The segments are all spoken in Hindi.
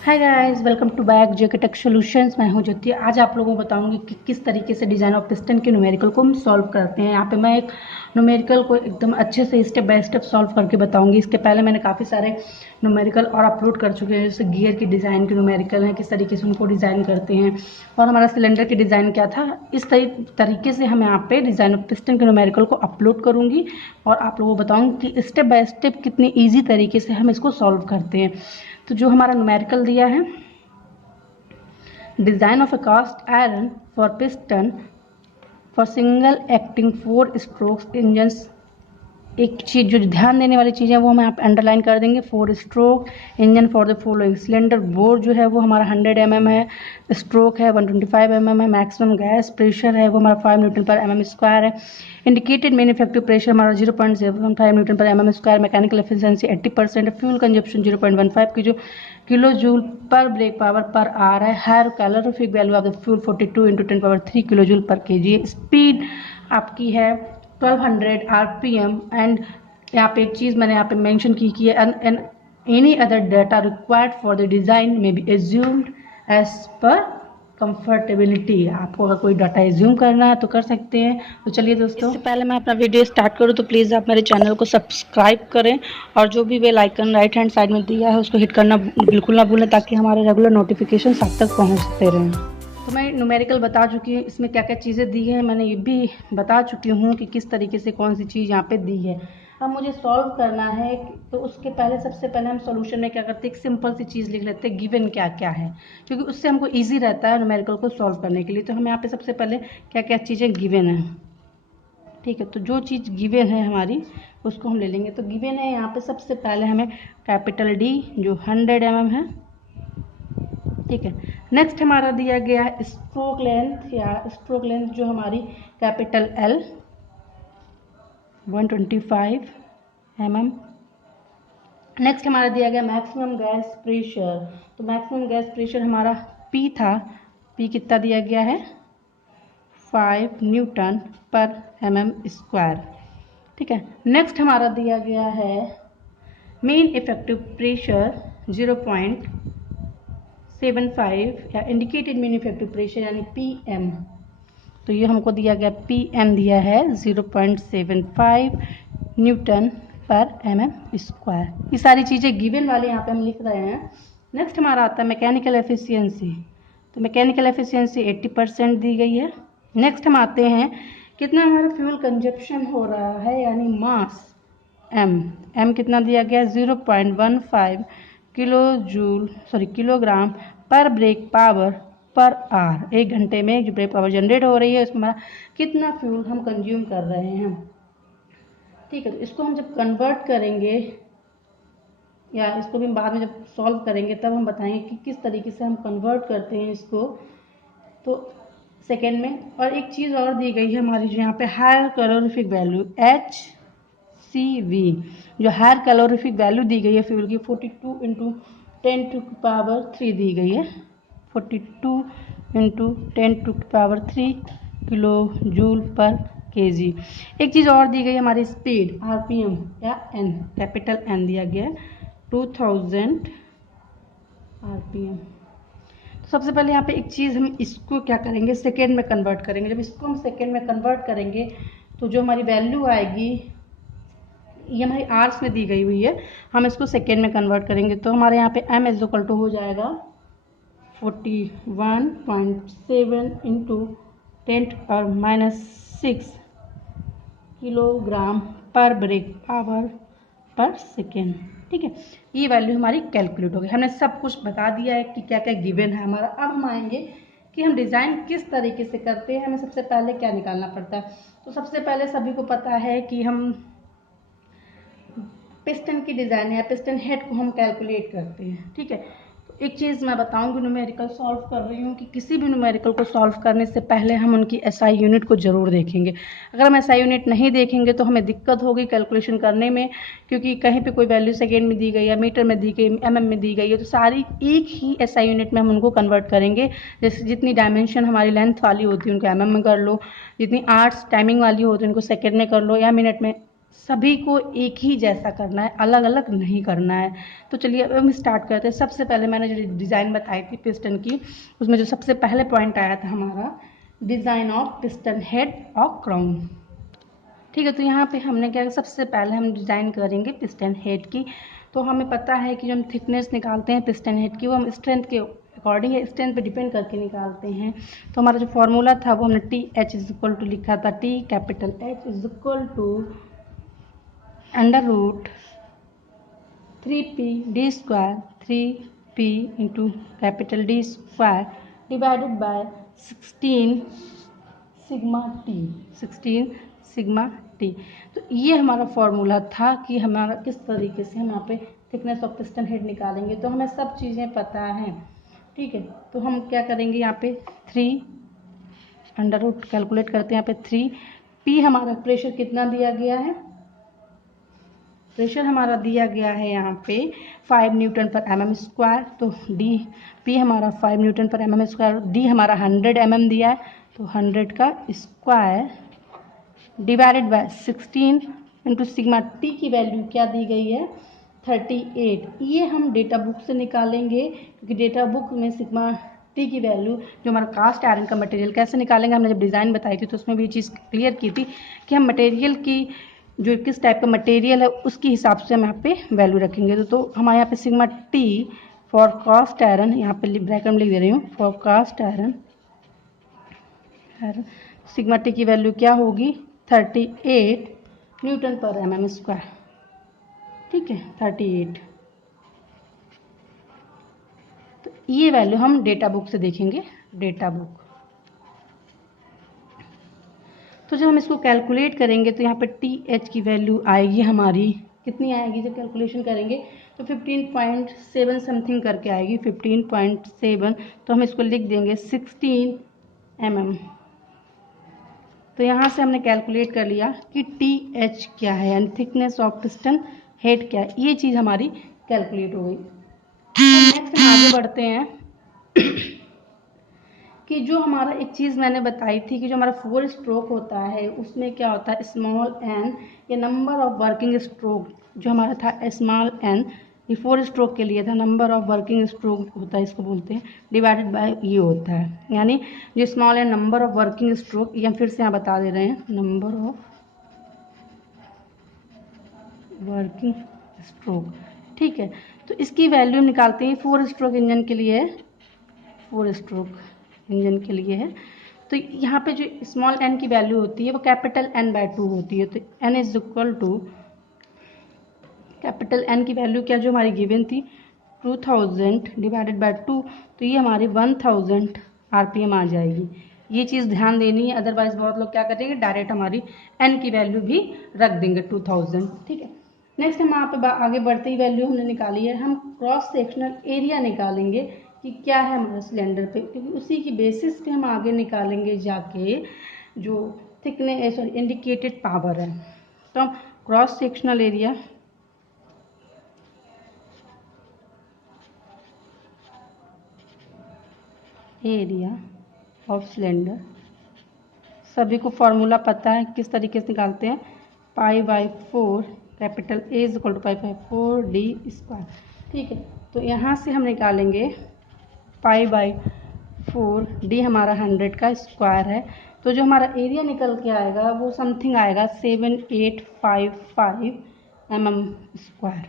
Hi guys, welcome to back JK tech solutions. मैं हूं ज्योति। आज आप लोगों को बताऊंगी कि किस तरीके से डिजाइन ऑफ पिस्टन के न्यूमेरिकल को हम सॉल्व करते हैं। यहाँ पे मैं एक न्यूमेरिकल को एकदम अच्छे से स्टेप बाय स्टेप सॉल्व करके बताऊंगी। इसके पहले मैंने काफ़ी सारे न्यूमेरिकल और अपलोड कर चुके हैं, जैसे गियर की डिज़ाइन के न्यूमेरिकल हैं, किस तरीके से उनको डिज़ाइन करते हैं, और हमारा सिलेंडर की डिज़ाइन क्या था। इस तरीके से हम यहाँ पे डिज़ाइन ऑफ पिस्टन के न्यूमेरिकल को अपलोड करूँगी और आप लोगों को बताऊँगी कि स्टेप बाय स्टेप कितनी ईजी तरीके से हम इसको सॉल्व करते हैं। तो जो हमारा न्यूमेरिकल दिया है, design of a cast iron for piston for single acting 4 strokes engines। एक चीज जो ध्यान देने वाली चीज़ है वो हम यहाँ पे अंडरलाइन कर देंगे। 4 stroke engine for the following. Cylinder bore जो है वो हमारा 100 mm है, स्ट्रोक है 125 mm है, मैक्सिमम गैस प्रेशर है वो हमारा 5 न्यूटन पर mm स्क्वायर है। इंडिकेटेड मेन इफेक्टिव प्रेशर हमारा 0.05 न्यूटन पर mm स्क्वायर। मैकेनिकल एफिशिएंसी 80% है। फ्यूल कंजप्शन 0.15 की जो kilo joule per brake power per hour है। Higher calorific value of the fuel 42 × 10³ kilo joule per kg। Speed आपकी है 1200 RPM। एंड यहाँ पे एक चीज़ मैंने यहाँ पे मेंशन की है, any other data required for the design may be assumed as per comfortability. आपको अगर कोई डाटा एज्यूम करना है तो कर सकते हैं। तो चलिए दोस्तों, इससे पहले मैं अपना वीडियो स्टार्ट करूँ तो प्लीज़ आप मेरे चैनल को सब्सक्राइब करें और जो भी bell icon right hand side में दिया है उसको हिट करना बिल्कुल ना भूलें, ताकि हमारे रेगुलर नोटिफिकेशन आप तक पहुँचते रहें। तो मैं न्यूमेरिकल बता चुकी हूँ, इसमें क्या क्या चीज़ें दी हैं मैंने ये भी बता चुकी हूँ कि किस तरीके से कौन सी चीज़ यहाँ पे दी है। अब मुझे सॉल्व करना है, तो उसके पहले सबसे पहले हम सॉल्यूशन में क्या करते हैं, एक सिंपल सी चीज़ लिख लेते हैं, गिवन क्या क्या है, क्योंकि उससे हमको ईजी रहता है न्यूमेरिकल को सॉल्व करने के लिए। तो हम यहाँ पे सबसे पहले क्या क्या चीज़ें गिवन है, ठीक है। तो जो चीज़ गिवन है हमारी उसको हम ले लेंगे। तो गिवन है यहाँ पे सबसे पहले हमें कैपिटल डी जो 100 mm है, ठीक है। नेक्स्ट हमारा दिया गया है स्ट्रोक लेंथ, या स्ट्रोक लेंथ जो हमारी कैपिटल एल 125 mm। नेक्स्ट हमारा दिया गया मैक्सिमम गैस प्रेशर। तो मैक्सिमम गैस प्रेशर हमारा पी था, पी कितना दिया गया है 5 न्यूटन पर mm स्क्वायर, ठीक है। नेक्स्ट हमारा दिया गया है मेन इफेक्टिव प्रेशर 0.75 या इंडिकेटेड मीन इफेक्टिव प्रेशर यानी PM। तो ये हमको दिया गया PM दिया है 0.75 न्यूटन पर mm स्क्वायर। ये सारी चीज़ें गिवन वाले यहाँ पे हम लिख रहे हैं। नेक्स्ट हमारा आता है मैकेनिकल एफिशिएंसी। तो मैकेनिकल एफिशिएंसी 80% दी गई है। नेक्स्ट हम आते हैं कितना हमारा फ्यूल कंजप्शन हो रहा है, यानी मास m कितना दिया गया 0.15 किलोग्राम पर ब्रेक पावर पर आर। 1 घंटे में जो ब्रेक पावर जनरेट हो रही है उसमें हमारा कितना फ्यूल हम कंज्यूम कर रहे हैं, ठीक है। तो इसको हम जब कन्वर्ट करेंगे या इसको भी बाद में जब सॉल्व करेंगे तब हम बताएंगे कि किस तरीके से हम कन्वर्ट करते हैं इसको, तो सेकेंड में। और एक चीज़ और दी गई है हमारी जो यहाँ पे हायर कैलोरीफिक वैल्यू HCV, जो हायर कैलोरीफिक वैल्यू दी गई है फ्यूल की 42 × 10³ दी गई है, 42 × 10³ किलो जूल पर kg। एक चीज़ और दी गई है हमारी स्पीड RPM या N, कैपिटल N दिया गया है 2000 RPM। तो सबसे पहले यहाँ पे एक चीज़ हम इसको क्या करेंगे, सेकेंड में कन्वर्ट करेंगे। जब इसको हम सेकेंड में कन्वर्ट करेंगे तो जो हमारी वैल्यू आएगी ये हमारी आर्स में दी गई हुई है, हम इसको सेकेंड में कन्वर्ट करेंगे। तो हमारे यहाँ पे m = हो जाएगा 41.7 × 10⁻⁶ किलोग्राम पर ब्रेक पावर पर सेकेंड, ठीक है। ये वैल्यू हमारी कैलकुलेट हो गई। हमने सब कुछ बता दिया है कि क्या क्या गिवन है हमारा। अब हम आएंगे कि हम डिज़ाइन किस तरीके से करते हैं, हमें सबसे पहले क्या निकालना पड़ता है। तो सबसे पहले सभी को पता है कि हम पिस्टन की डिज़ाइन या पिस्टन हेड को हम कैलकुलेट करते हैं, ठीक है। तो एक चीज़ मैं बताऊंगी, न्यूमेरिकल सॉल्व कर रही हूँ कि किसी भी न्यूमेरिकल को सॉल्व करने से पहले हम उनकी SI यूनिट को ज़रूर देखेंगे। अगर हम SI यूनिट नहीं देखेंगे तो हमें दिक्कत होगी कैलकुलेशन करने में, क्योंकि कहीं पे कोई वैल्यू सेकेंड में दी गई या मीटर में दी गई, MM में दी गई है, तो सारी एक ही SI यूनिट में हम उनको कन्वर्ट करेंगे। जैसे जितनी डायमेंशन हमारी लेंथ वाली होती है उनको MM में कर लो, जितनी आवर्स टाइमिंग वाली होती है उनको सेकेंड में कर लो, या मिनट में सभी को एक ही जैसा करना है, अलग अलग नहीं करना है। तो चलिए अब हम स्टार्ट करते हैं। सबसे पहले मैंने जो डिज़ाइन बताई थी पिस्टन की, उसमें जो सबसे पहले पॉइंट आया था हमारा डिज़ाइन ऑफ पिस्टन हेड और क्राउन। ठीक है, तो यहाँ पे हमने क्या, सबसे पहले हम डिज़ाइन करेंगे पिस्टन हेड की। तो हमें पता है कि जो हम थिकनेस निकालते हैं पिस्टन हेड की, वो हम स्ट्रेंथ के अकॉर्डिंग है, स्ट्रेंथ पे डिपेंड करके निकालते हैं। तो हमारा जो फॉर्मूला था वो हमने T H is equal to लिखा था, T capital H is equal to under root 3p D square 3p into capital D square divided by 16 sigma T 16 sigma T. तो ये हमारा फॉर्मूला था कि हमारा किस तरीके से हम यहाँ पे थिकनेस ऑफ पिस्टन हेड निकालेंगे। तो हमें सब चीज़ें पता हैं, ठीक है। तो हम क्या करेंगे, यहाँ पे 3 अंडर रूट कैलकुलेट करते हैं। यहाँ पे 3p हमारा प्रेशर कितना दिया गया है, प्रेशर हमारा दिया गया है यहाँ पे 5 न्यूटन पर mm स्क्वायर। तो डी पी हमारा 5 न्यूटन पर mm स्क्वायर, डी हमारा 100 mm दिया है, तो 100 का square divided by 16 into sigma T की वैल्यू क्या दी गई है 38। ये हम डेटा बुक से निकालेंगे, क्योंकि डेटा बुक में सिग्मा टी की वैल्यू जो हमारा कास्ट आयरन का मटेरियल कैसे निकालेंगे, हमने जब डिज़ाइन बताई थी तो उसमें भी ये चीज़ क्लियर की थी कि हम मटेरियल की जो किस टाइप का मटेरियल है उसके हिसाब से हम यहाँ पे वैल्यू रखेंगे। तो हमारे यहाँ पे sigma T for cast iron, यहाँ पे ब्रैकेट में लिख दे रही हूँ, for cast iron sigma T की वैल्यू क्या होगी 38 न्यूटन पर mm स्क्वायर। ठीक है, 38। तो ये वैल्यू हम डेटा बुक से देखेंगे, डेटा बुक। तो जब हम इसको कैलकुलेट करेंगे तो यहाँ पे टी एच की वैल्यू आएगी हमारी, कितनी आएगी जब कैलकुलेशन करेंगे तो 15.7 समथिंग करके आएगी, 15.7। तो हम इसको लिख देंगे 16 mm। तो यहाँ से हमने कैलकुलेट कर लिया कि टी एच क्या है, यानी थिकनेस ऑफ पिस्टन हेड क्या है। ये चीज़ हमारी कैलकुलेट हो गई। नेक्स्ट हम आगे बढ़ते हैं कि जो हमारा एक चीज़ मैंने बताई थी कि जो हमारा 4 स्ट्रोक होता है उसमें क्या होता है स्मॉल एन, ये नंबर ऑफ वर्किंग स्ट्रोक जो हमारा था स्मॉल एन, ये 4 स्ट्रोक के लिए था, नंबर ऑफ वर्किंग स्ट्रोक होता है इसको बोलते हैं, डिवाइडेड बाय ये होता है, यानी जो small N number of working stroke, ये हम फिर से यहाँ बता दे रहे हैं, नंबर ऑफ वर्किंग स्ट्रोक। ठीक है, तो इसकी वैल्यू निकालते हैं 4 स्ट्रोक इंजन के लिए, 4 स्ट्रोक इंजन के लिए है। तो यहाँ पे जो स्मॉल एन की वैल्यू होती है वो कैपिटल एन बाय 2 होती है। तो N is equal to capital N की वैल्यू क्या जो हमारी गिवन थी 2000 डिवाइडेड बाय 2, तो ये हमारी 1000 आरपीएम आ जाएगी। ये चीज़ ध्यान देनी है, अदरवाइज बहुत लोग क्या करेंगे डायरेक्ट हमारी एन की वैल्यू भी रख देंगे 2000। ठीक है, नेक्स्ट हम यहाँ पे आगे बढ़ते ही वैल्यू हमने निकाली है, हम क्रॉस सेक्शनल एरिया निकालेंगे कि क्या है हमारे सिलेंडर पे, क्योंकि उसी की बेसिस पे हम आगे निकालेंगे जाके जो थिकनेस सॉरी इंडिकेटेड पावर है। तो हम cross sectional area of cylinder, सभी को फॉर्मूला पता है किस तरीके से निकालते हैं, π/4 capital A is equal to π/4 D square. ठीक है, तो यहाँ से हम निकालेंगे π/4 डी हमारा 100 का स्क्वायर है, तो जो हमारा एरिया निकल के आएगा वो समथिंग आएगा 7855 mm स्क्वायर।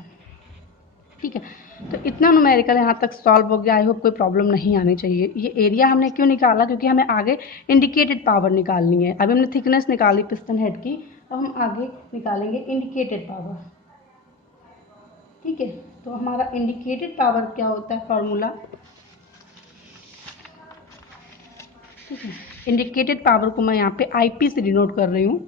ठीक है, तो इतना न्यूमेरिकल यहाँ तक सॉल्व हो गया। आई होप कोई प्रॉब्लम नहीं आनी चाहिए। ये एरिया हमने क्यों निकाला, क्योंकि हमें आगे इंडिकेटेड पावर निकालनी है। अभी हमने थिकनेस निकाली पिस्टन हेड की, अब हम आगे निकालेंगे इंडिकेटेड पावर। ठीक है, तो हमारा इंडिकेटेड पावर क्या होता है फॉर्मूला, ठीक है, इंडिकेटेड पावर को मैं यहाँ पे आईपी से डिनोट कर रही हूँ।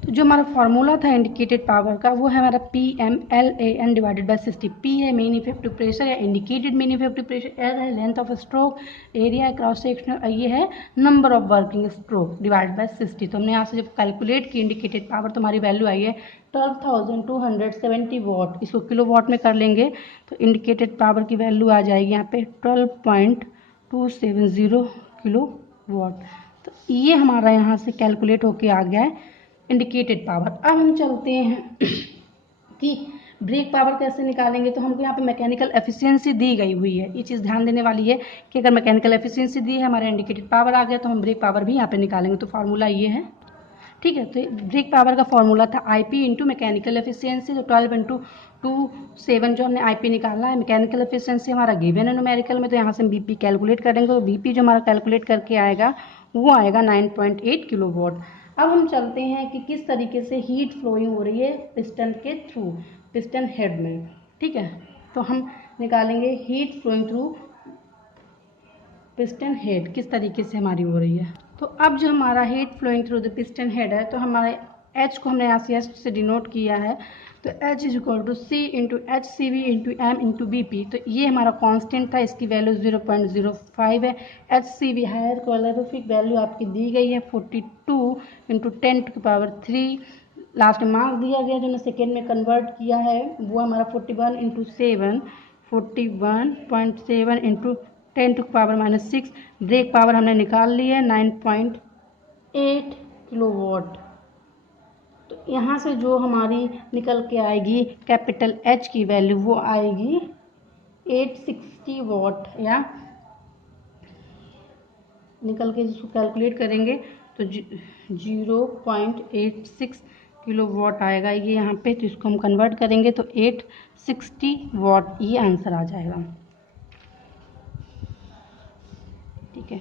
तो जो हमारा फॉर्मूला था इंडिकेटेड पावर का वो है हमारा PMLAN डिवाइडेड बाय 60। P है मीन इफेक्टिव प्रेशर या indicated mean effective pressure, L है लेंथ ऑफ स्ट्रोक, एरिया है क्रॉस सेक्शनल, ये है number of working stroke divide by 60। तो हमने यहाँ से जब कैलकुलेट की इंडिकेटेड पावर तो हमारी वैल्यू आई है 12,270 वाट। इसको किलो वाट में कर लेंगे तो इंडिकेटेड पावर की वैल्यू आ जाएगी यहाँ पे 12.270 किलो वाट। तो ये हमारा यहाँ से कैलकुलेट होके आ गया है इंडिकेटेड पावर। अब हम चलते हैं कि ब्रेक पावर कैसे निकालेंगे। तो हमको यहाँ पे मैकेनिकल एफिशिएंसी दी गई हुई है, ये चीज़ ध्यान देने वाली है कि अगर मैकेनिकल एफिशिएंसी दी है, हमारा इंडिकेटेड पावर आ गया, तो हम ब्रेक पावर भी यहाँ पे निकालेंगे। तो फार्मूला ये है, ठीक है। तो ब्रेक पावर का फॉर्मूला था IP इंटू मैकेनिकल एफिशिएंसी। तो 12 इंटू 27 जो हमने IP निकाला है, मैकेनिकल एफिशिएंसी हमारा गिवन है न्यूमेरिकल में, तो यहाँ से हम BP कैलकुलेट करेंगे। तो BP जो हमारा कैलकुलेट करके आएगा वो आएगा 9.8 किलोवाट। अब हम चलते हैं कि किस तरीके से हीट फ्लोइंग हो रही है पिस्टन के थ्रू, पिस्टन हेड में, ठीक है। तो हम निकालेंगे heat flowing through piston head किस तरीके से हमारी हो रही है। तो अब जो हमारा heat flowing through the piston head है, तो हमारे H को हमने यहाँ से S से डिनोट किया है। तो H is equal to C into H C V into M into B P. तो ये हमारा कांस्टेंट था, इसकी वैल्यू 0.05 है। H C V higher calorific value आपकी दी गई है 42 इंटू 10⁻³ लास्ट में मार्क्स दिया गया जो हमने सेकेंड में कन्वर्ट किया है वो हमारा 41 इंटू 7 41.7 इंटू 10⁻⁻6। ब्रेक पावर हमने निकाल ली है 9.8 किलोवाट। तो यहाँ से जो हमारी निकल के आएगी कैपिटल H की वैल्यू वो आएगी 860 वाट, या निकल के जिसको कैलकुलेट करेंगे तो 0.86 किलोवाट आएगा ये यहाँ पे। तो इसको हम कन्वर्ट करेंगे तो 860 वाट ये आंसर आ जाएगा, ठीक है।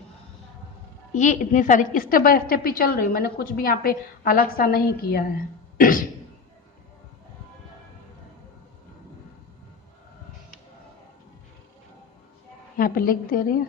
ये इतनी सारी स्टेप बाय स्टेप ही चल रही है, मैंने कुछ भी यहाँ पे अलग सा नहीं किया है। यहाँ पे लिख दे रही हूँ।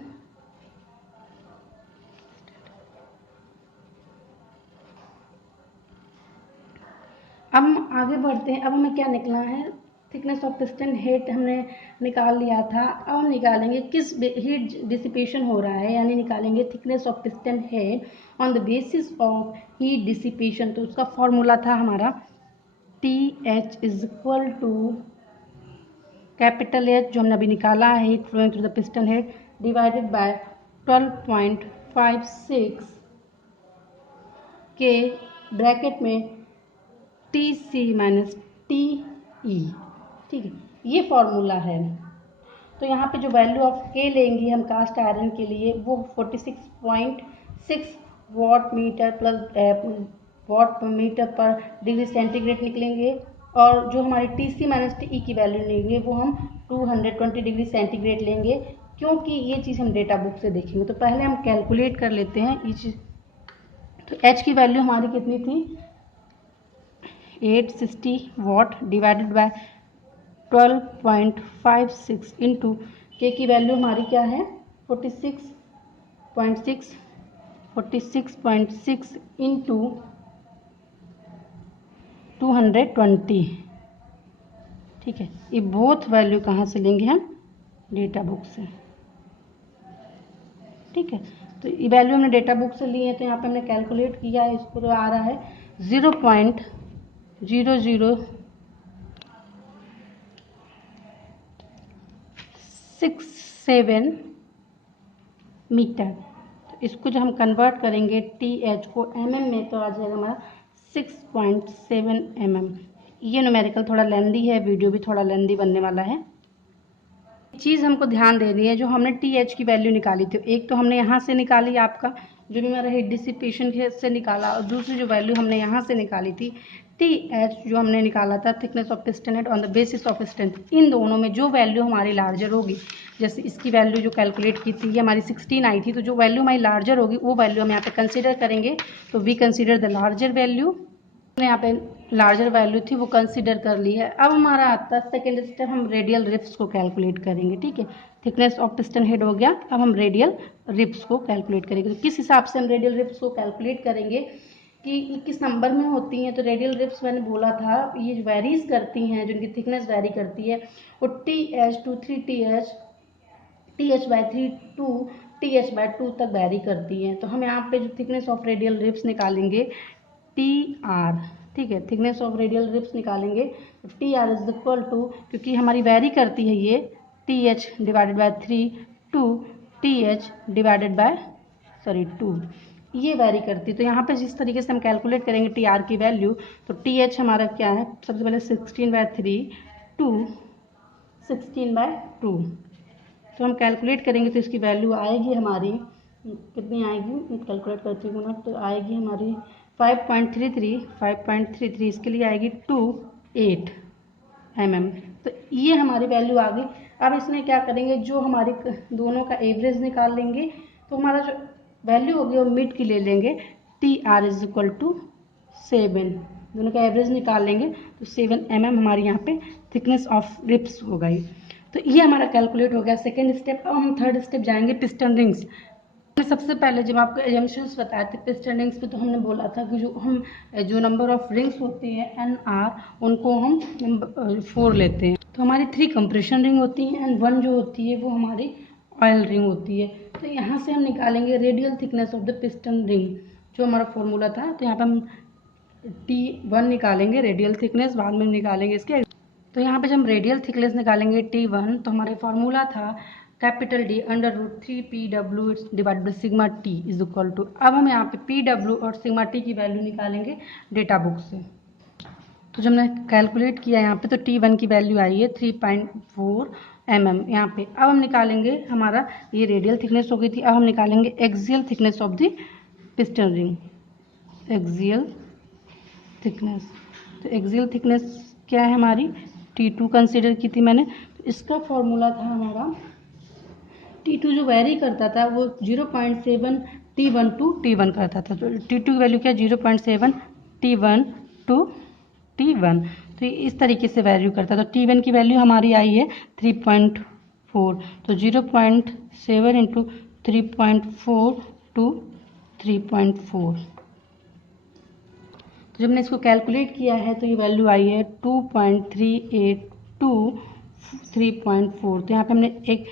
अब हम आगे बढ़ते हैं। अब हमें क्या निकला है, थिकनेस ऑफ पिस्टन हेड हमने निकाल लिया था। अब हम निकालेंगे किस हीट डिसिपेशन हो रहा है, यानी निकालेंगे thickness of piston head on the basis of heat dissipation. तो उसका फॉर्मूला था हमारा TH is equal to capital H जो हमने अभी निकाला है heat flowing through the piston head divided by 12.56 के ब्रैकेट में TC माइनस TE, ठीक है, ये फॉर्मूला है। तो यहाँ पे जो वैल्यू ऑफ K लेंगे हम कास्ट आयरन के लिए वो 46.6 वाट मीटर पर डिग्री सेंटीग्रेड निकलेंगे, और जो हमारी TC माइनस TE की वैल्यू लेंगे वो हम 220 डिग्री सेंटीग्रेड लेंगे, क्योंकि ये चीज़ हम डेटा बुक से देखेंगे। तो पहले हम कैलकुलेट कर लेते हैं ये चीज़। तो H की वैल्यू हमारी कितनी थी, 860 वाट डिवाइडेड बाय 12.56 इंटू K की वैल्यू हमारी क्या है 46.6 इंटू 220, ठीक है। ये बोथ वैल्यू कहाँ से लेंगे हम, डेटा बुक से, ठीक है। तो ये वैल्यू हमने डेटा बुक से ली है, तो यहाँ पे हमने कैलकुलेट किया है, इसको तो आ रहा है 0.0067 मीटर। तो इसको जब हम कन्वर्ट करेंगे TH को mm में तो आ जाएगा हमारा 6.7 mm। ये न्यूमेरिकल थोड़ा लेंदी है, वीडियो भी थोड़ा लेंदी बनने वाला है। चीज़ हमको ध्यान देनी है, जो हमने TH की वैल्यू निकाली थी, एक तो हमने यहाँ से निकाली आपका जो भी हमारा हीट डिसिपेशन से निकाला, और दूसरी जो वैल्यू हमने यहाँ से निकाली थी TH जो हमने निकाला था thickness of piston head on the basis of strength. इन दोनों में जो वैल्यू हमारी लार्जर होगी, जैसे इसकी वैल्यू जो कैलकुलेट की थी ये हमारी 16 आई थी, तो जो वैल्यू हमारी लार्जर होगी वो वैल्यू हम यहाँ पे कंसिडर करेंगे। तो we consider the larger value, यहाँ पे लार्जर वैल्यू थी वो कंसिडर कर ली है। अब हमारा आता है सेकेंड स्टेप, हम रेडियल रिप्स को कैलकुलेट करेंगे, ठीक है। थिकनेस ऑफ पिस्टन हेड हो गया, अब हम रेडियल रिप्स को कैलकुलेट करेंगे। तो किस हिसाब से हम रेडियल रिप्स को कैलकुलेट करेंगे कि किस नंबर में होती हैं। तो रेडियल रिप्स मैंने बोला था ये वेरीज करती हैं, जिनकी थिकनेस वेरी करती है, वो TH to 3TH, TH/3 to TH/2 तक वेरी करती हैं। तो हम यहाँ पे जो थिकनेस ऑफ रेडियल रिप्स निकालेंगे TR, ठीक है, थिकनेस ऑफ रेडियल रिप्स निकालेंगे तो TR इज इक्वल टू, क्योंकि हमारी वेरी करती है ये TH/3 टू TH/2, ये वैरी करती है। तो यहाँ पे जिस तरीके से हम कैलकुलेट करेंगे टी आर की वैल्यू, तो टी एच हमारा क्या है, सबसे पहले 16/3 टू 16/2। तो हम कैलकुलेट करेंगे तो इसकी वैल्यू आएगी हमारी कितनी आएगी, कैलकुलेट करती हूँ ना, तो आएगी हमारी 5.33 इसके लिए आएगी 28 mm। तो ये हमारी वैल्यू आ गई। अब इसमें क्या करेंगे, जो हमारी दोनों का एवरेज निकाल लेंगे, तो हमारा जो वैल्यू होगी वो मिड की ले लेंगे, T R is equal to 7, दोनों का एवरेज निकाल लेंगे तो 7 mm हमारी यहाँ पे थिकनेस ऑफ रिब्स हो गई। तो ये हमारा कैलकुलेट हो गया सेकेंड स्टेप। अब हम थर्ड स्टेप जाएंगे, पिस्टन रिंग्स। सबसे पहले जब आपको एजम्पशंस बताए थे पिस्टन रिंग्स पे, तो हमने बोला था कि जो नंबर ऑफ रिंग्स होती है एन आर, उनको हम 4 लेते हैं। तो हमारी 3 कंप्रेशन रिंग होती हैं एंड 1 जो होती है वो हमारी ऑयल रिंग होती है। तो यहाँ से हम निकालेंगे radial thickness of the piston ring, जो हमारा फॉर्मूला था। तो यहाँ पर हम T1 निकालेंगे रेडियल थिकनेस, बाद में निकालेंगे इसके। तो यहाँ पे जब हम रेडियल थिकनेस निकालेंगे T1, तो हमारे फॉर्मूला था capital D √3PW divide by sigma T is equal to. अब हम यहाँ पे PW और सिग्मा T की वैल्यू निकालेंगे डेटा बुक से। तो जब हमने कैलकुलेट किया यहाँ पे, तो T1 की वैल्यू आई है 3.4 mm यहाँ पे। अब हम निकालेंगे, हमारा ये रेडियल थिकनेस हो गई थी, अब हम निकालेंगे axial thickness of the piston ring, axial thickness. तो एक्सियल थिकनेस क्या है हमारी, T2 कंसिडर की थी मैंने। तो इसका फॉर्मूला था हमारा, T2 जो वेरी करता था वो 0.7 T1 टू T1 करता था। तो T2 की वैल्यू क्या, 0.7 T1 टू T1। तो इस तरीके से वैल्यू करता था। तो T1 की वैल्यू हमारी आई है 3.4। तो 0.7 इंटू 3.4 टू 3.4। तो जब मैंने इसको कैलकुलेट किया है तो ये वैल्यू आई है 2.38 टू 3.4। तो यहाँ पे हमने एक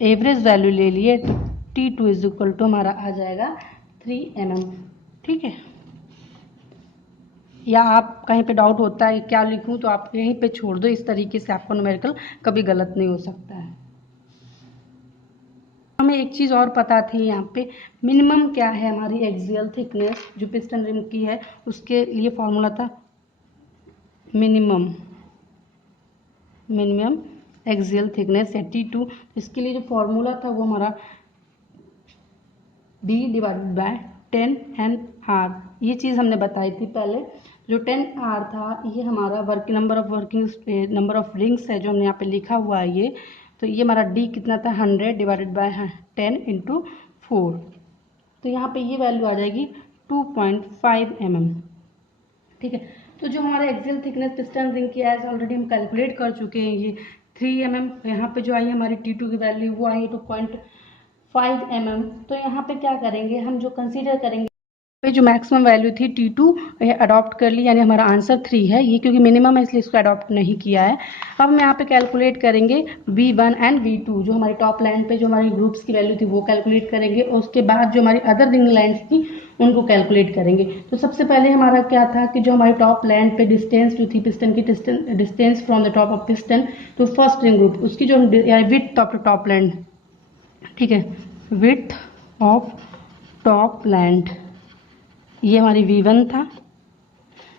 एवरेज वैल्यू ले ली है। तो T2 इज इक्वल टू हमारा आ जाएगा 3 mm। ठीक है, या आप कहीं पे डाउट होता है क्या लिखूं, तो आप यहीं पे छोड़ दो। इस तरीके से आपको न्यूमेरिकल कभी गलत नहीं हो सकता है। हमें एक चीज़ और पता थी यहाँ पे, मिनिमम क्या है हमारी एक्सियल थिकनेस जो पिस्टन रिम की है, उसके लिए फॉर्मूला था मिनिमम एक्सियल थिकनेस है T2। इसके लिए जो फॉर्मूला था वो हमारा D डिवाइडेड बाय 10NR। ये चीज़ हमने बताई थी पहले। जो 10R था ये हमारा नंबर ऑफ रिंग्स है जो हमने यहाँ पे लिखा हुआ है ये। तो ये हमारा D कितना था, 100 डिवाइडेड बाय 10 इंटू 4। तो यहाँ पे ये वैल्यू आ जाएगी 2.5 mm। ठीक है, तो जो हमारा एक्सियल थिकनेस पिस्टन रिंग की है ऑलरेडी हम कैलकुलेट कर चुके हैं, ये 3 mm। यहाँ पे जो आई हमारी T2 की वैल्यू वो आई है 2.5 mm। तो यहाँ पे क्या करेंगे, हम जो कंसीडर करेंगे पे जो मैक्सिमम वैल्यू थी T2 अडॉप्ट कर ली, यानी हमारा आंसर 3 है। ये क्योंकि मिनिमम है इसलिए इसको अडॉप्ट नहीं किया है। अब हम यहाँ पे कैलकुलेट करेंगे V1 एंड V2, जो हमारी टॉप लाइन पे जो हमारी ग्रुप्स की वैल्यू थी वो कैलकुलेट करेंगे, और उसके बाद जो हमारी अदर रिंग लाइन्स थी उनको कैलकुलेट करेंगे। तो सबसे पहले हमारा क्या था कि जो हमारी टॉप लाइन पे डिस्टेंस जो थी पिस्टन की, distance from the top of piston to first ring group, उसकी जो विड्थ ऑफ टॉप लाइन, ठीक है, विड्थ ऑफ टॉप लाइन, ये हमारी V1 था।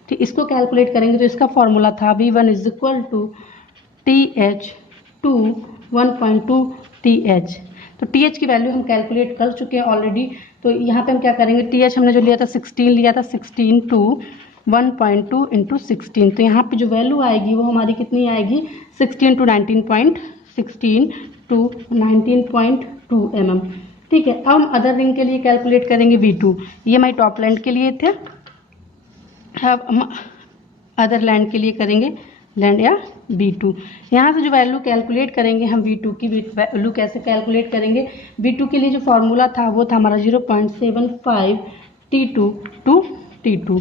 ठीक, इसको कैलकुलेट करेंगे तो इसका फॉर्मूला था V1 is equal to TH to 1.2 TH। तो TH की वैल्यू हम कैलकुलेट कर चुके हैं ऑलरेडी। तो यहाँ पे हम क्या करेंगे, TH हमने जो लिया था 16 लिया था, 16 टू 1.2 इंटू 16। तो यहाँ पे जो वैल्यू आएगी वो हमारी कितनी आएगी, 16 टू 19.2 mm। ठीक है, अब हम अदर रिंग के लिए कैलकुलेट करेंगे V2। ये हमारी टॉप लाइन के लिए थे। अब हम अदर लैंड के लिए करेंगे लैंड या V2। यहाँ से जो वैल्यू कैलकुलेट करेंगे हम V2 की वैल्यू कैसे कैलकुलेट करेंगे, V2 के लिए जो फॉर्मूला था वो था हमारा 0.75 T2 टू T2।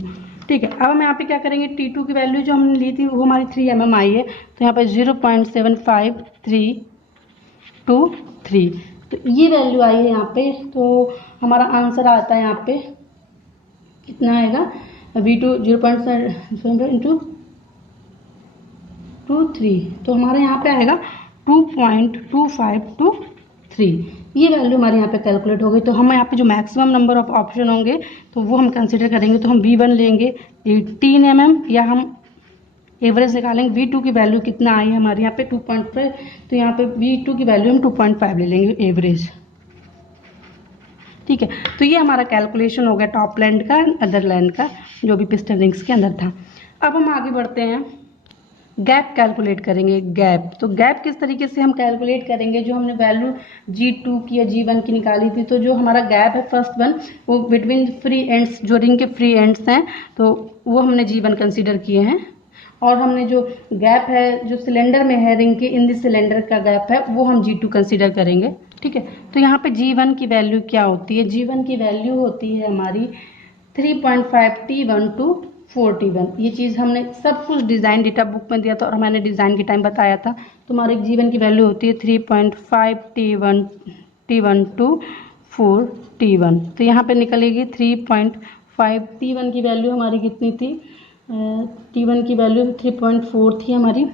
ठीक है, अब हम यहाँ पे क्या करेंगे, T2 की वैल्यू जो हमने ली थी वो हमारी 3 mm आई है। तो यहाँ पे 0.753 टू 3, तो ये वैल्यू आई है यहाँ पे। तो हमारा आंसर आता है यहाँ पे कितना आएगा, V2 0.7 इंटू 2 3। तो हमारे यहाँ पे आएगा 2.25 टू 3। ये वैल्यू हमारे यहाँ पे कैलकुलेट हो गई। तो हम यहाँ पे जो मैक्सिमम नंबर ऑफ ऑप्शन होंगे तो वो हम कंसिडर करेंगे। तो हम V1 लेंगे 18 mm, या हम एवरेज निकालेंगे V2 की वैल्यू कितना आई है हमारे यहाँ पे 2.5, तो यहाँ पे V2 की वैल्यू हम 2.5 ले लेंगे एवरेज। ठीक है, तो ये हमारा कैलकुलेशन हो गया टॉप लैंड का, अदर लैंड का, जो भी पिस्टन रिंग्स के अंदर था। अब हम आगे बढ़ते हैं, गैप कैलकुलेट करेंगे। गैप, तो गैप किस तरीके से हम कैलकुलेट करेंगे, जो हमने वैल्यू G2 की या G1 की निकाली थी, तो जो हमारा गैप है फर्स्ट वन वो बिटवीन फ्री एंड्स, जो रिंग के फ्री एंड्स हैं तो वो हमने G1 कंसीडर किए हैं, और हमने जो गैप है जो सिलेंडर में है रिंग के, इन द सिलेंडर का गैप है वो हम G2 कंसीडर करेंगे। ठीक है, तो यहाँ पे G1 की वैल्यू क्या होती है, G1 की वैल्यू होती है हमारी 3.5 T1 to 4 T1। ये चीज़ हमने सब कुछ डिज़ाइन डेटा बुक में दिया था और मैंने डिज़ाइन के टाइम बताया था। तो हमारे G1 की वैल्यू होती है 3.5 T1 to 4 T1। तो यहाँ पे निकलेगी 3.5। T1 की वैल्यू हमारी कितनी थी, T1 की वैल्यू 3.4 थी हमारी,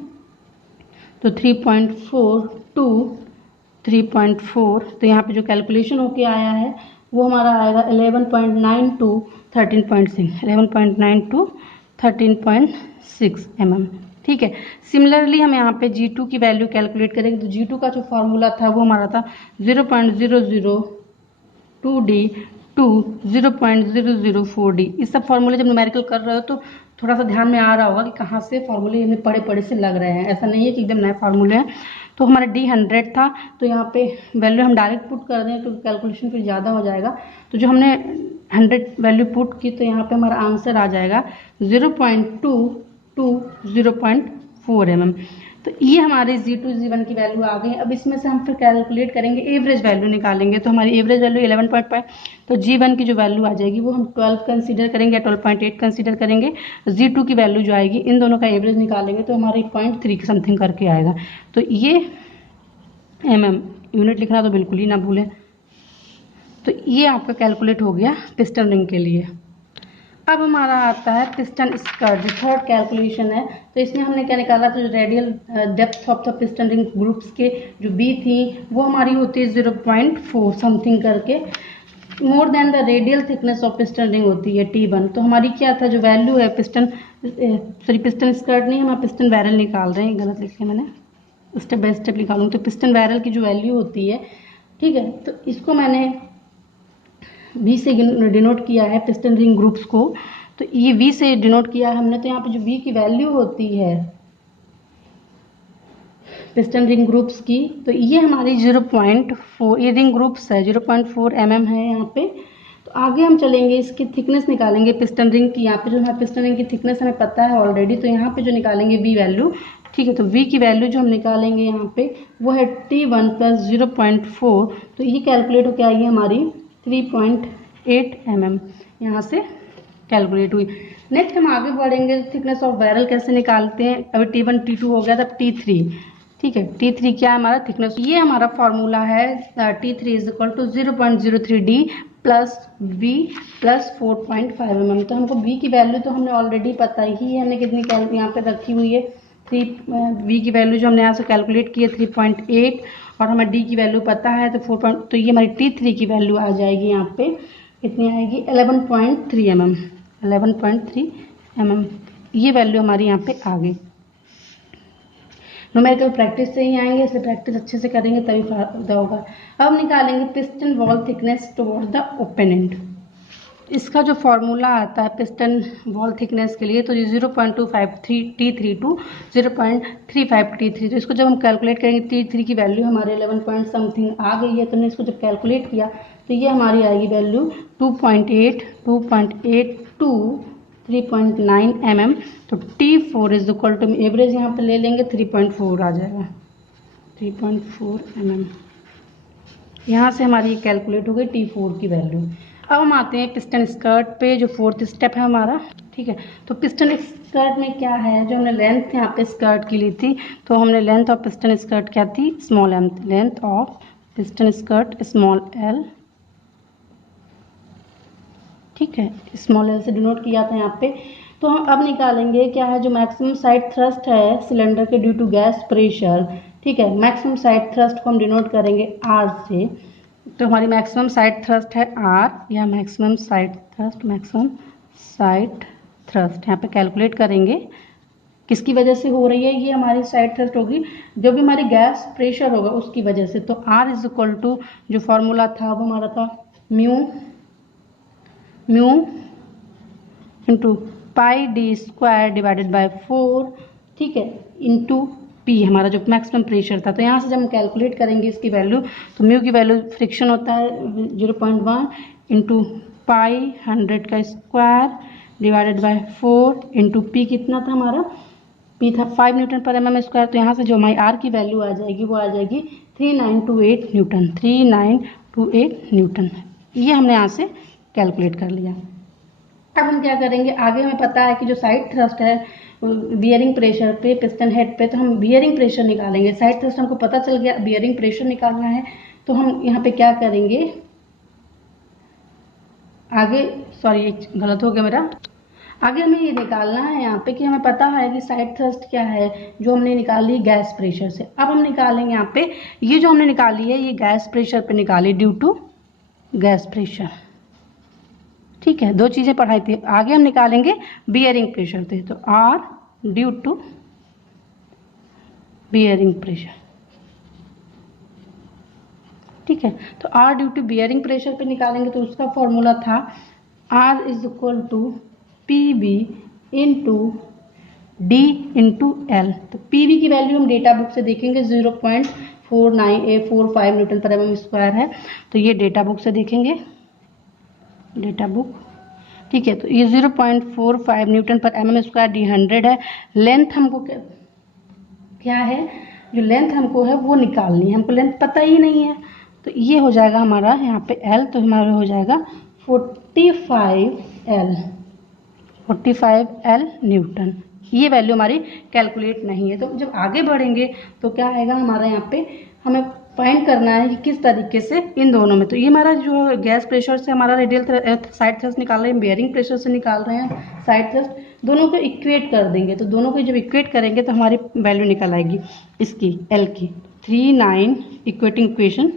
तो 3.4 to 3.4, तो यहाँ पे जो कैलकुलेशन होके आया है वो हमारा आएगा 11.9 to 13.6, 11.9 to 13.6 mm। ठीक है, सिमिलरली हम यहाँ पे G2 की वैल्यू कैलकुलेट करेंगे। तो G2 का जो फॉर्मूला था वो हमारा था 0.002D to 0.004D। इस सब फॉर्मूले जब न्यूमेरिकल कर रहे हो तो थोड़ा सा ध्यान में आ रहा होगा कि कहाँ से फॉर्मूले हमें पड़े पड़े से लग रहे हैं, ऐसा नहीं है कि एकदम नए फॉर्मूले हैं। तो हमारा D 100 था, तो यहाँ पे वैल्यू हम डायरेक्ट पुट कर दें तो कैलकुलेशन फिर ज़्यादा हो जाएगा। तो जो हमने 100 वैल्यू पुट की तो यहाँ पे हमारा आंसर आ जाएगा 0.2 to 0.4 mm। तो ये हमारे G2 G1 की वैल्यू आ गई। अब इसमें से हम फिर कैलकुलेट करेंगे, एवरेज वैल्यू निकालेंगे। तो हमारी एवरेज वैल्यू 11.5, तो G1 की जो वैल्यू आ जाएगी वो हम 12 कंसीडर करेंगे या 12.8 कंसीडर करेंगे। G2 की वैल्यू जो आएगी, इन दोनों का एवरेज निकालेंगे तो हमारी 0.3 की समथिंग करके आएगा। तो ये mm, यूनिट लिखना तो बिल्कुल ही ना भूलें। तो ये आपका कैलकुलेट हो गया पिस्टन रिंग के लिए। अब हमारा आता है पिस्टन स्कर्ट, जो थर्ड कैलकुलेशन है। तो इसमें हमने क्या निकाला था, जो radial depth of the piston ring groups के जो बी थी वो हमारी होती है 0.4 समथिंग करके, more than the radial thickness of piston ring होती है T1। तो हमारी क्या था, जो वैल्यू है पिस्टन स्कर्ट नहीं, हम पिस्टन बैरल निकाल रहे हैं, गलत लिख लिया मैंने, स्टेप बाय स्टेप निकालूंगी। तो पिस्टन बैरल की जो वैल्यू होती है, ठीक है, तो इसको मैंने V से डिनोट किया है पिस्टन रिंग ग्रुप्स को। तो ये V से डिनोट किया है हमने। तो यहाँ पे जो V की वैल्यू होती है पिस्टन रिंग ग्रुप्स की, तो ये हमारी 0.4, ये रिंग ग्रुप्स है 0.4 mm है यहाँ पे। तो आगे हम चलेंगे, इसकी थिकनेस निकालेंगे पिस्टन रिंग की। यहाँ पे जो है पिस्टन रिंग की थिकनेस हमें पता है ऑलरेडी, तो यहाँ पे जो निकालेंगे V वैल्यू, ठीक है। तो V की वैल्यू जो हम निकालेंगे यहाँ पे वो है T1 + 0.4। तो ये कैलकुलेट होकर आएगी हमारी 3.8 mm, यहाँ से कैलकुलेट हुई। नेक्स्ट हम आगे बढ़ेंगे, थिकनेस ऑफ बैरल कैसे निकालते हैं। अभी T1 T2 हो गया, तब T3, ठीक है। T3 क्या है हमारा थिकनेस, ये हमारा फॉर्मूला है T3 = 0.03D + V + 4.5 mm। तो हमको V की वैल्यू तो हमने ऑलरेडी पता ही है, हमने कितनी यहाँ पे रखी हुई है, V की वैल्यू जो हमने यहाँ से कैलकुलेट की है 3.8, और हमें D की वैल्यू पता है तो 4. तो ये हमारी T3 की वैल्यू आ जाएगी यहाँ पे, कितनी आएगी 11.3 mm, 11.3 mm। ये वैल्यू हमारी यहाँ पे आ गई। न्यूमेरिकल प्रैक्टिस से ही आएंगे, इसलिए प्रैक्टिस अच्छे से करेंगे तभी फायदा होगा। अब निकालेंगे piston wall thickness toward the open and. इसका जो फॉर्मूला आता है पिस्टन वॉल थिकनेस के लिए, तो ये 0.25 T3 to 0.35 T3। तो इसको जब हम कैलकुलेट करेंगे, T3 की वैल्यू हमारे 11 पॉइंट समथिंग आ गई है। तो हमने इसको जब कैलकुलेट किया तो ये हमारी आएगी वैल्यू 2.8 to 3.9 mm। तो T4 = एवरेज यहाँ पे ले लेंगे 3.4 आ जाएगा, 3.4 mm। यहाँ से हमारी ये कैलकुलेट हो गई T4 की वैल्यू। अब हम आते हैं पिस्टन स्कर्ट पे, जो फोर्थ स्टेप है हमारा, ठीक है। तो पिस्टन स्कर्ट में क्या है, जो हमने लेंथ यहाँ पे स्कर्ट की ली थी, तो हमने लेंथ ऑफ पिस्टन स्कर्ट क्या थी, small m, length of piston skirt small l, ठीक है, स्मॉल l से डिनोट किया था यहाँ पे। तो हम अब निकालेंगे क्या है, जो मैक्सिमम साइड थ्रस्ट है सिलेंडर के ड्यू टू गैस प्रेशर, ठीक है। मैक्सिमम साइड थ्रस्ट को हम डिनोट करेंगे R से। तो हमारी मैक्सिमम साइड थ्रस्ट है R, या मैक्सिमम साइड थ्रस्ट यहाँ पे कैलकुलेट करेंगे किसकी वजह से हो रही है, ये हमारी साइड थ्रस्ट होगी जो भी हमारी गैस प्रेशर होगा उसकी वजह से। तो R इज इक्वल टू जो फॉर्मूला था वो हमारा था mu into pi D square divided bye 4, ठीक है, इंटू पी हमारा जो मैक्सिमम प्रेशर था। तो यहाँ से जब हम कैलकुलेट करेंगे इसकी वैल्यू, तो म्यू की वैल्यू फ्रिक्शन होता है 0.1 इंटू पाई 100 का square divided bye 4 into P कितना था हमारा, पी था 5 न्यूटन पर एम एम स्क्वायर। तो यहाँ से जो हमारी आर की वैल्यू आ जाएगी वो आ जाएगी 3928 न्यूटन, 3928 न्यूटन। ये हमने यहाँ से कैलकुलेट कर लिया। अब हम क्या करेंगे, आगे हमें पता है कि जो साइड थ्रस्ट है बियरिंग प्रेशर पे, पिस्टन हेड पे, तो हम बियरिंग प्रेशर निकालेंगे। साइड थ्रस्ट हमको पता चल गया, बियरिंग प्रेशर निकालना है। तो हम यहाँ पे क्या करेंगे आगे, सॉरी गलत हो गया मेरा, आगे हमें ये निकालना है यहाँ पे कि हमें पता है कि साइड थ्रस्ट क्या है, जो हमने निकाली गैस प्रेशर से। अब हम निकालेंगे यहाँ पे, ये जो हमने निकाली है ये गैस प्रेशर पे निकाली, ड्यू टू गैस प्रेशर, ठीक है। दो चीजें पढ़ाई थी। आगे हम निकालेंगे बियरिंग प्रेशर थे, तो R due to bearing pressure, ठीक है। तो R due to bearing pressure पे निकालेंगे, तो उसका फॉर्मूला था R is equal to P B into D into L. तो पी बी की वैल्यू हम डेटा बुक से देखेंगे 0.4945 न्यूटन पर एम स्क्वायर है। तो ये डेटा बुक से देखेंगे, डेटा बुक, ठीक है। तो ये 0.45 न्यूटन पर एम स्क्वायर, डी 100 है। लेंथ हमको क्या है, जो लेंथ हमको है वो निकालनी है, हमको लेंथ पता ही नहीं है। तो ये हो जाएगा हमारा यहाँ पे L, तो हमारा हो जाएगा 45 L न्यूटन। ये वैल्यू हमारी कैलकुलेट नहीं है। तो जब आगे बढ़ेंगे तो क्या आएगा हमारा, यहाँ पे हमें फाइंड करना है कि किस तरीके से इन दोनों में। तो ये हमारा जो गैस प्रेशर से हमारा रेडियल साइड थ्रस्ट निकाल रहे हैं, बेयरिंग प्रेशर से निकाल रहे हैं साइड थ्रस्ट, दोनों को इक्वेट कर देंगे। तो दोनों को जब इक्वेट करेंगे तो हमारी वैल्यू निकल आएगी इसकी एल की 39 इक्वेटिंग इक्वेशन,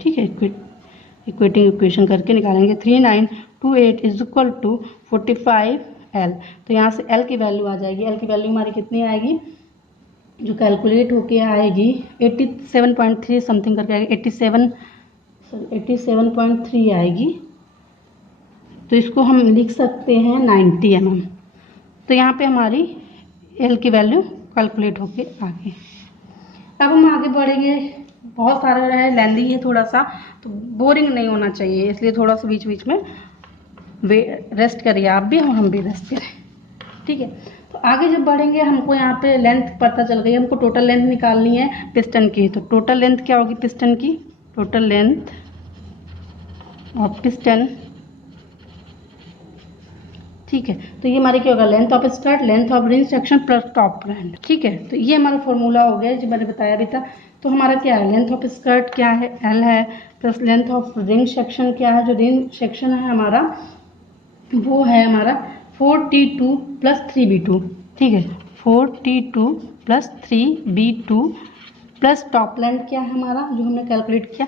ठीक है, इक्वेटिंग इक्वेशन करके निकालेंगे 3928 इज इक्वल टू 45 L। तो यहाँ से L की वैल्यू आ जाएगी, L की वैल्यू हमारी कितनी आएगी, जो कैलकुलेट होके आएगी 87.3 समथिंग करके आएगी, 87.3 आएगी। तो इसको हम लिख सकते हैं 90 mm। तो यहाँ पे हमारी L की वैल्यू कैलकुलेट होके आ गई। अब हम आगे बढ़ेंगे, बहुत सारा है, लेंदी है थोड़ा सा, तो बोरिंग नहीं होना चाहिए, इसलिए थोड़ा सा बीच बीच में रेस्ट करिए आप भी और हम भी रेस्ट करें, ठीक है। तो आगे जब बढ़ेंगे हमको यहाँ पे लेंथ पता चल गई, हमको टोटल लेंथ निकालनी है पिस्टन की। तो टोटल लेंथ क्या होगी पिस्टन की, टोटल लेंथ ऑफ पिस्टन, ठीक है। तो ये हमारी क्या होगा, length of skirt, length of ring section plus top band, ठीक है। तो ये हमारा फॉर्मूला हो गया जो मैंने बताया भी था। तो हमारा क्या है, लेंथ ऑफ स्कर्ट क्या है, एल है, plus length of ring section क्या है, जो रिंग सेक्शन है हमारा वो है हमारा 4T2 प्लस 3B2, ठीक है, 4T2 plus 3B2 plus top length क्या है हमारा, जो हमने कैलकुलेट किया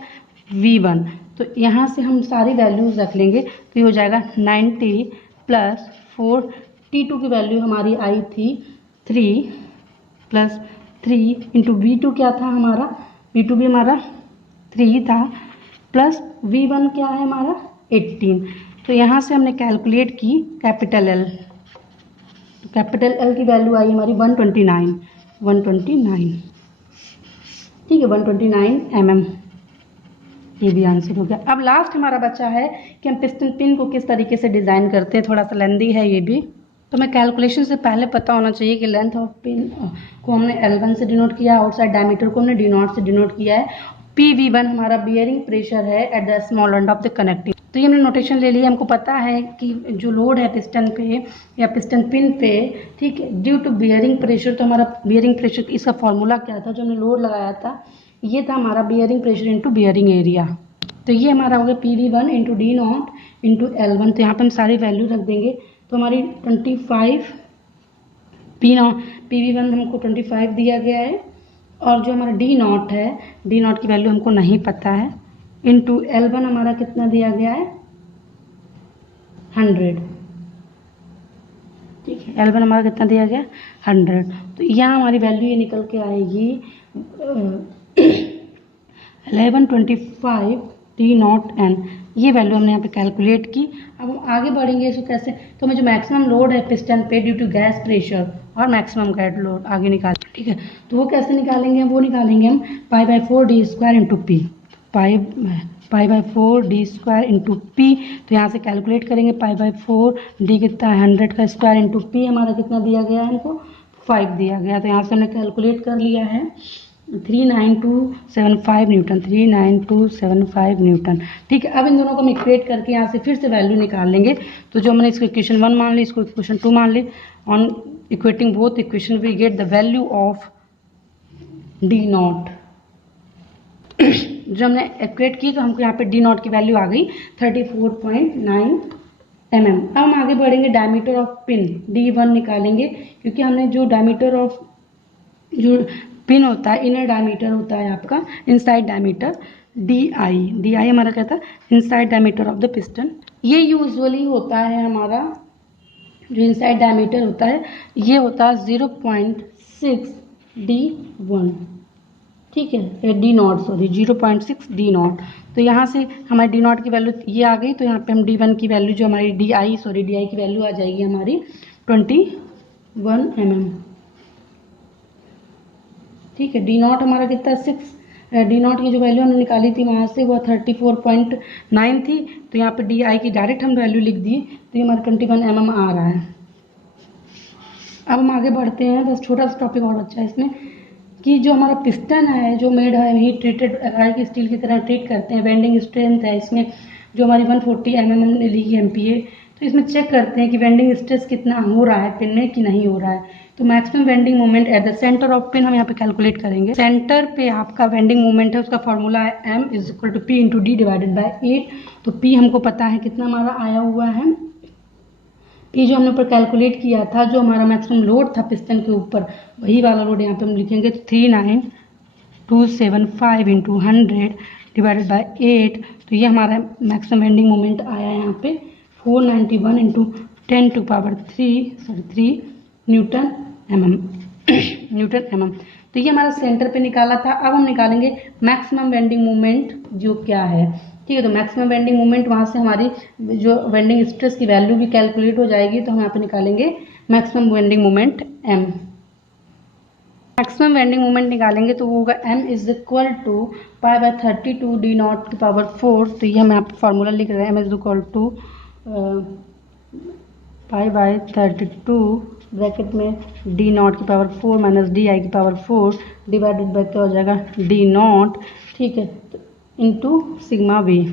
V1। तो यहाँ से हम सारी वैल्यूज रख लेंगे, तो ये हो जाएगा 90 प्लस 4T2 की वैल्यू हमारी आई थी 3 प्लस 3 इंटू V2 क्या था हमारा, V2 भी हमारा 3 था, प्लस V1 क्या है हमारा 18। तो यहाँ से हमने कैलकुलेट की कैपिटल L, तो कैपिटल L की वैल्यू आई हमारी 129, ठीक है, 129 mm। ये भी आंसर हो गया। अब लास्ट हमारा बचा है कि हम पिस्टन पिन को किस तरीके से डिज़ाइन करते हैं, थोड़ा सा लेंदी है ये भी। तो मैं कैलकुलेशन से पहले पता होना चाहिए कि लेंथ ऑफ पिन को हमने L1 से डिनोट किया, आउटसाइड डायमीटर को हमने D0 से डिनोट किया है। PV1 हमारा बियरिंग प्रेशर है at the small end of the connecting. तो ये हमने नोटेशन ले लिया। हमको पता है कि जो लोड है पिस्टन पे या पिस्टन पिन पे, ठीक है, ड्यू टू बियरिंग प्रेशर। तो हमारा बियरिंग प्रेशर इसका फॉर्मूला क्या था, जो हमने लोड लगाया था, ये था हमारा bearing pressure into bearing area. तो ये हमारा हो गया PV1 into D0 into L1। तो यहाँ पर हम सारी वैल्यू रख देंगे। तो हमारी 25 PV1 हमको 25 दिया गया है, और जो हमारा डी नॉट है, डी नॉट की वैल्यू हमको नहीं पता है, इंटू L1 हमारा कितना दिया गया है 100, ठीक है। L1 हमारा कितना दिया गया 100, तो यहाँ हमारी वैल्यू ये निकल के आएगी 1125 डी नॉट एन। ये वैल्यू हमने यहाँ पे कैलकुलेट की। अब हम आगे बढ़ेंगे इसको कैसे, तो हमें जो मैक्सिमम लोड है पिस्टन पे ड्यू टू गैस प्रेशर और मैक्सिमम गैस लोड आगे निकाल, ठीक है। तो वो कैसे निकालेंगे, वो निकालेंगे हम π/4 D square into P, π/4 D square into P. तो यहाँ से कैलकुलेट करेंगे π/4 डी कितना है 100 का स्क्वायर इंटू पी हमारा कितना दिया गया है हमको 5 दिया गया। तो यहाँ से हमने कैलकुलेट कर लिया है 39275 न्यूटन, 39275 न्यूटन, ठीक है। अब इन दोनों को हम इक्वेट करके यहाँ से फिर से वैल्यू निकाल लेंगे। तो जो हमने इसको इक्वेशन 1 मान ली, इसको इक्वेशन 2 मान ली, on equating both equation we get the value of D nought. जो हमने इक्वेट की तो हमको यहाँ पे डी नॉट की वैल्यू आ गई 34.9 mm। अब हम आगे बढ़ेंगे, डायमीटर ऑफ पिन D1 निकालेंगे, क्योंकि हमने जो डायमीटर ऑफ जो पिन होता है, इनर डायमीटर होता है आपका, इनसाइड डायमीटर DI हमारा कहता है inside diameter of the piston. ये यूजुअली होता है हमारा जो इनसाइड डायमीटर होता है, ये होता है 0.6 D1, ठीक है, D not, sorry 0.6 D not. तो यहाँ से हमारी डी नॉट की वैल्यू ये आ गई। तो यहाँ पे हम D1 की वैल्यू जो हमारी DI की वैल्यू आ जाएगी हमारी 21 mm, ठीक है। डी नॉट हमारा कितना 6, डी नॉट की जो वैल्यू हमने निकाली थी वहाँ से वो 34.9 थी। तो यहाँ पे DI की डायरेक्ट हम वैल्यू लिख दी, तो ये हमारा 21 mm आ रहा है। अब हम आगे बढ़ते हैं, बस छोटा सा टॉपिक और बच्चा है इसमें, कि जो हमारा पिस्टन है जो मेड है हीट ट्रीटेड एराई की स्टील की तरह ट्रीट करते हैं, वेंडिंग स्ट्रेंथ है इसमें जो हमारी 140 mm हमने ली है MPa। तो इसमें चेक करते हैं कि वेंडिंग स्ट्रेस कितना हो रहा है पिन में कि नहीं हो रहा है। तो maximum vending moment at the centre of pin हम यहाँ पे कैलकुलेट करेंगे। सेंटर पे आपका वेंडिंग मोमेंट है, उसका फॉर्मूला है M = P × D / 8। तो P हमको पता है कितना हमारा आया हुआ है, P जो हमने ऊपर कैलकुलेट किया था, जो हमारा मैक्सिमम लोड था पिस्टन के ऊपर, वही वाला लोड यहाँ पे हम लिखेंगे 39275 × 100 / 8। तो ये हमारा मैक्सिमम वेंडिंग मोमेंट आया यहाँ पे 491 × 10⁻³ न्यूटन mm। तो ये हमारा सेंटर पे निकाला था। अब हम निकालेंगे मैक्सिमम वेंडिंग मोमेंट जो क्या है, ठीक है। तो मैक्सिमम वेंडिंग मोमेंट वहाँ से हमारी जो वेंडिंग स्ट्रेस की वैल्यू भी कैलकुलेट हो जाएगी। तो हम यहाँ पे निकालेंगे maximum vending moment M। Maximum vending moment निकालेंगे तो वो होगा M = π/32 D नॉट की पावर 4। तो ये हम यहाँ पे फॉर्मूला लिख रहे हैं, M = π/32 ब्रैकेट में D नॉट की पावर 4 - DI की पावर 4 डिवाइडेड बाय क्या हो जाएगा D नॉट, ठीक है, इंटू सिग्मा V।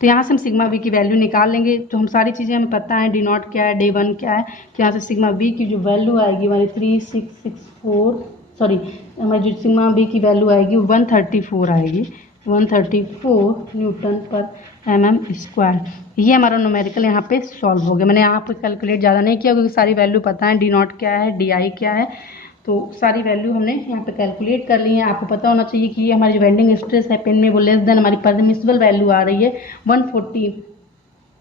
तो यहाँ से हम सिग्मा V की वैल्यू निकाल लेंगे। तो हम सारी चीज़ें हमें पता है, D नॉट क्या है, D1 क्या है। तो यहाँ से सिग्मा V की जो वैल्यू आएगी हमारी 3664, सॉरी हमारी जो सिग्मा V की वैल्यू आएगी 134 आएगी, 134 Nm²। ये हमारा न्यूमेरिकल यहाँ पे सॉल्व हो गया। मैंने यहाँ पे कैलकुलेट ज़्यादा नहीं किया क्योंकि सारी वैल्यू पता है, डी नॉट क्या है, DI क्या है, तो सारी वैल्यू हमने यहाँ पे कैलकुलेट कर ली है। आपको पता होना चाहिए कि ये हमारी जो वेंडिंग स्ट्रेस है पिन में वो लेस देन हमारी परमिसिबल वैल्यू आ रही है 140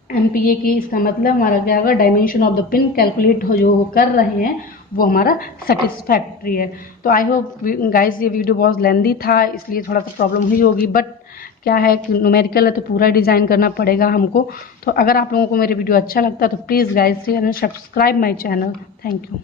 MPa की। इसका मतलब हमारा क्या होगा, dimension of the pin calculate जो कर रहे हैं वो हमारा सेटिस्फैक्ट्री है। तो आई होप गाइस ये वीडियो बहुत लेंदी था, इसलिए थोड़ा सा प्रॉब्लम हुई होगी, बट क्या है कि न्यूमेरिकल है तो पूरा डिज़ाइन करना पड़ेगा हमको। तो अगर आप लोगों को मेरे वीडियो अच्छा लगता है तो please guys subscribe my channel. Thank you.